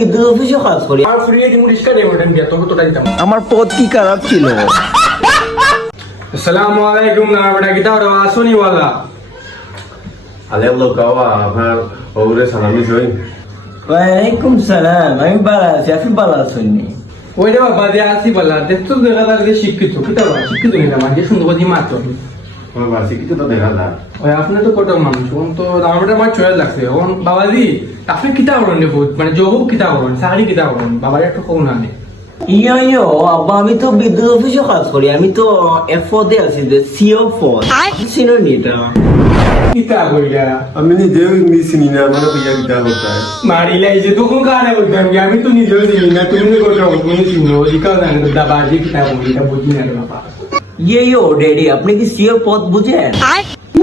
বিদ্যুৎ অফিসে কাজ করি। আর ফ্রি দিমু রিস্কা দেবো টাইম দিয়া তোকে তোটা দিতাম। আমার পথ কি খারাপ ছিল? আসসালামু আলাইকুম না বেটা কিতা আর আসুনি ওয়ালা। আলে লোকাওয়া আপনার ওরে সালামি সই। ওয়ালাইকুম সালাম আমি ভালো আছি আপনি ভালো আছেননি ওই রে বাবা দিয়ে আসি বলা দেখতো দেখা শিক্ষিত কিতা শিক্ষিত নিলাম আজকে সুন্দর মাত্র আমার তো দেখা যায় ওই আপনি তো কত মানুষ এখন তো আমার বেটা আমার লাগছে এখন বাবাজি আপনি কিতা করেন বহুত? মানে যোগ কিতা করেন সাহারি কিতা করেন বাবার একটু কৌ না নে ইয়ো ইয়ো আব্বা আমি তো বিদ্যুৎ অফিসে কাজ করি আমি তো এফ আছি যে সিও নি কিতা কইলা? আমি নিজেও ইংলিশ চিনি না মানে কইয়া কিতা করতে মারিলা এই যে তখন কারে বলতাম আমি তো নিজেও চিনি না তুমি কত তুমি চিনো ওদিকেও জানো দাবা যে কিতা এটা বুঝি না বাবা। ইয়ে ইয়ো ড্যাডি আপনি কি সিও পদ বুঝেন?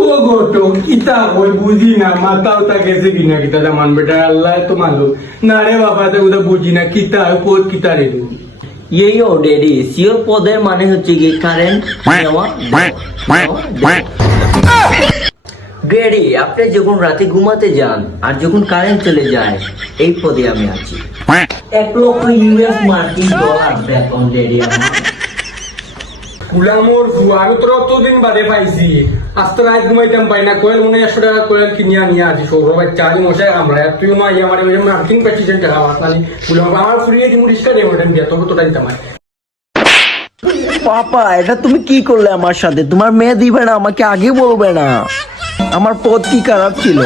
ও গোটো কিতা কই বুঝি না মাথাও তা গেছে কিনা কিতা জামান বেটা আল্লাহ তো মালুম। না রে বাবা তো ওটা বুঝি না কিতা কোত কিতা রে ইয়ে ইয়ো ড্যাডি সিও পদের মানে হচ্ছে কি কারেন্ট নেওয়া ড্যাডি আপনি যখন রাতে ঘুমাতে যান আর যখন কারেন্ট চলে যায় এই পদে আমি আছি। এক লক্ষ ইউএস মার্কিন ডলার বেতন ড্যাডি আমার। কুলামোর জুয়া আমি তোর অতদিন বাদে পাইছি। আস্তে রাত ঘুমাইতাম পাই না, কোয়েল মনে একশো টাকা কোয়েল বাচ্চা মশাই, আমরা তুই আমার মার্কিং প্রেসিডেন্ট টাকা মাসলালি কুলাম আমার ফুরিয়ে রিস্কা দেবো টাইম দিয়া, তোকে তোটা দিতাম পাপা, এটা তুমি কি করলে আমার সাথে? তোমার মেয়ে দিবে না, আমাকে আগে বলবে না। আমার পথ কি খারাপ ছিল?